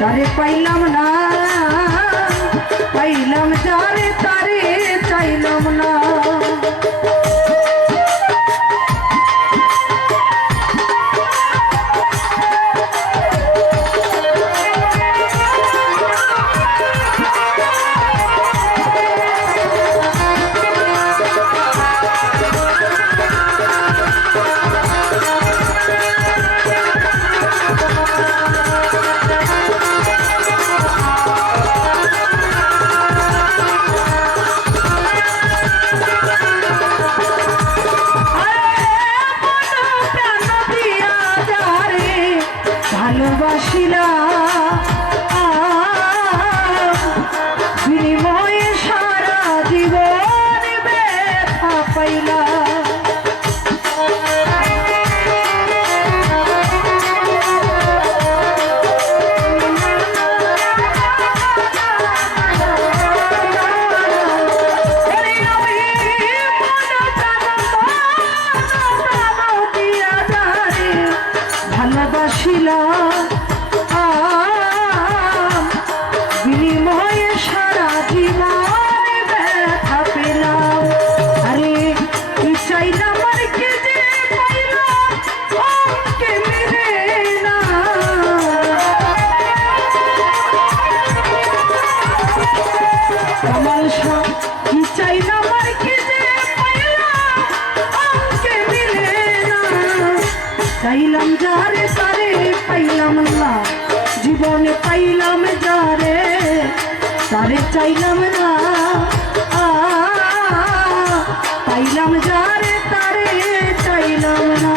তারে পাইলাম না, পাইলাম যারে তারে চাইলাম না। ভালোবাসিলা বিনিময়ে সারা জীবন ব্যথা পাইলা। ভালোবাসিলা বিনিময়ে সারা জীবন ব্যথা পেলাম। আরে কি চাইলাম আর কে যে পাইলাম অঙ্কে মিলে না। কামাল শাহ কি চাইলাম আর কে যে পাইলাম অঙ্কে মিলে না। চাইলাম যারে তারে পাইলাম না, জীবনে পাইলাম যারে তারে চাইলাম না। পাইলাম যারে তারে চাইলাম না।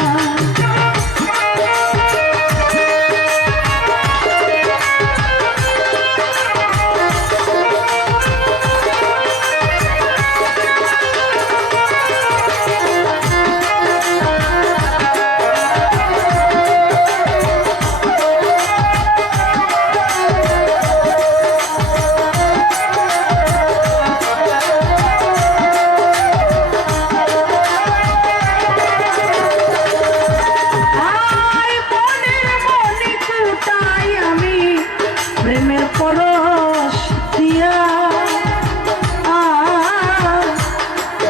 প্রেমের পরশ দিয়া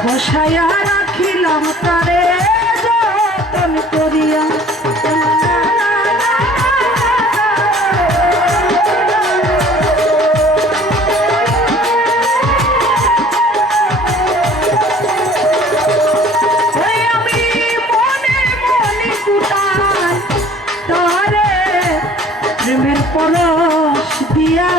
বসায়া রাখিলাম তারে যতন করিয়া। আমি মনে মনে কুটাই তারে প্রেমের পরশ দিয়া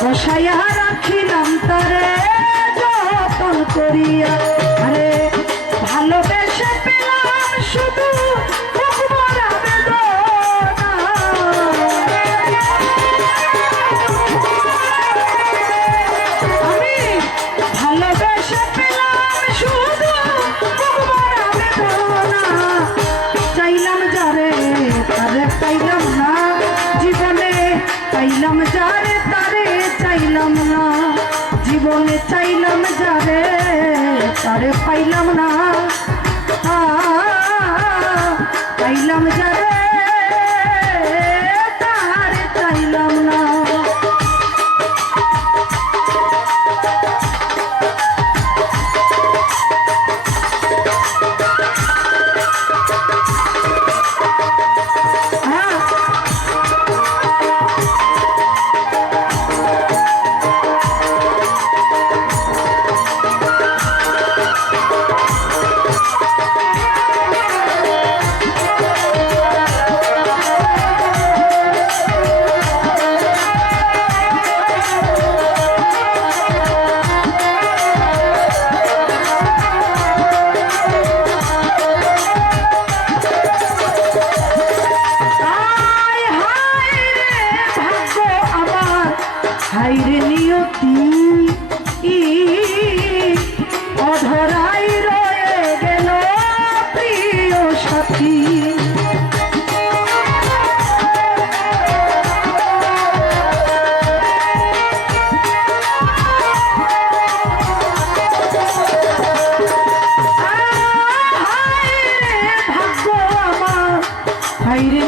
বসাইয়া রাখিলাম তারে যতন করিয়া। আরে ভালোবেসে পেলাম শুধু ভরা বেদনা। আমি ভালোবেসে পেলাম শুধু ভরা বেদনা। চাইলাম যারে তারে পাইলাম না, জীবনে পাইলাম যারে তারে চাইলাম না। জীবনে চাইলাম যারে তারে পাইলাম না। পাইলাম যারে তারে চাইলাম না। হাইরে নিয়তি অধরাই রয়ে গেল প্রিয় সাথী। হাইরে ভাগ্য আমার, হাইরে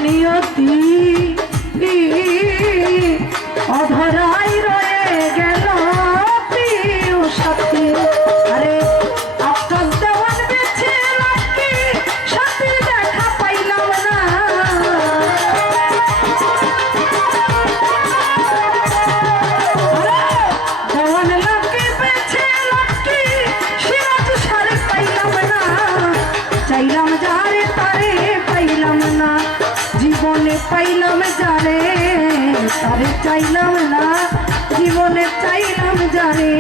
পাইলাম যারে তারে চাইলাম না জীবনে চাইলাম যারে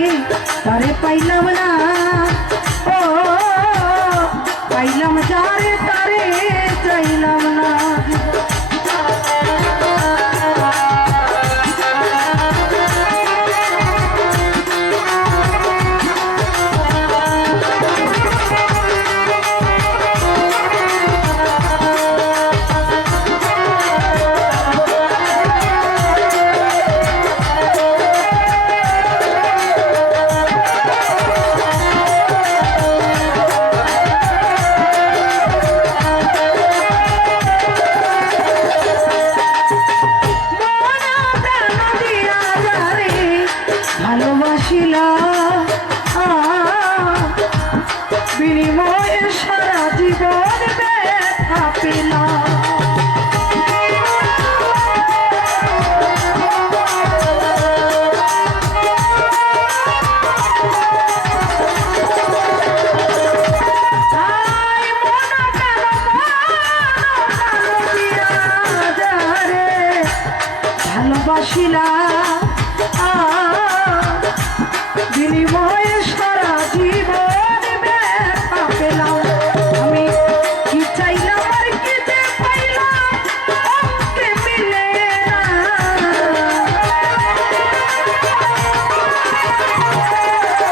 তারে পাইলাম না ও পাইলাম যারে তারে চাইলাম না ভালোবাসিলা বিনিময়ে সারা জীবন ব্যথা পেলাম ভালোবাসিলা বিনিময়ে সারা জীবন ব্যথা পেলাম আমি কি চাইলাম আর কি যে পাইলাম অঙ্কে মিলে না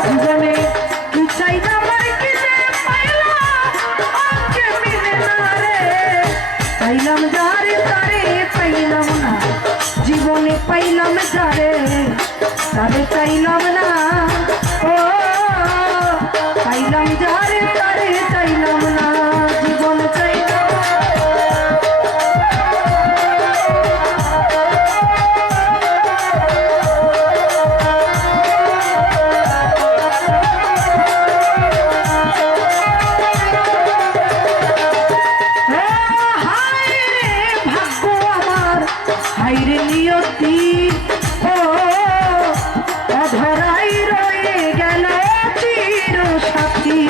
জীবনে কি চাইলাম আর কি যে পাইলাম অঙ্কে মিলে না রে চাইলাম যারে তারে পাইলাম না জীবনে পাইলাম যারে তারে চাইলাম না ও পাইলাম যারে তারে চাইলাম না জীবন চাইলাম হায় রে ভাগ্য আমার হায় রে নিয়তি ধরাই রয়ে গেল চির সাথী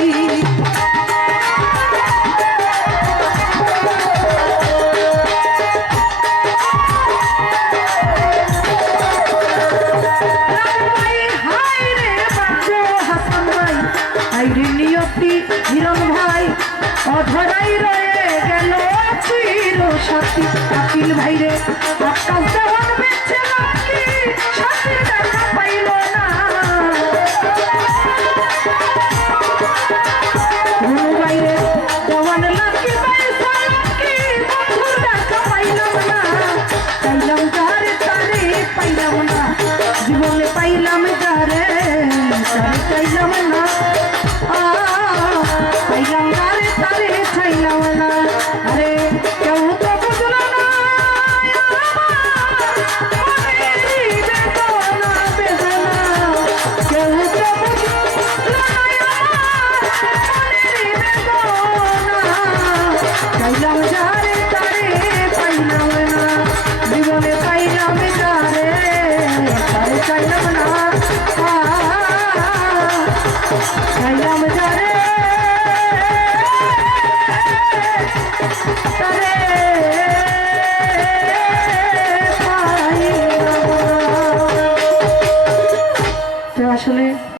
হায় রে বাবু হাসান ভাই হায় রে নিয়তি হিরণ ভাই অধরাই রয়ে গেল চির সাথী আকিল ভাই রে আকাশ দেওয়ান বেঁচে নাকি সাথী দেখা পাইল না বাইরে দেওয়ান লাকি পয়সা লাকি বন্ধুর দেখা পাইলাম না চাইলাম যারে তারে পাইলাম না জীবনে পাইলাম যারে তারে চাইলাম না পাইলাম যারে তারে চাইলাম না আরে কেউ তো বুঝলো না কেউ তো বুঝলো চাইলাম যারে তারে পাইলাম না জীবনে পাইলাম যারে তারে চাইলাম না চাইলাম যারে তারে পাইলাম আসলে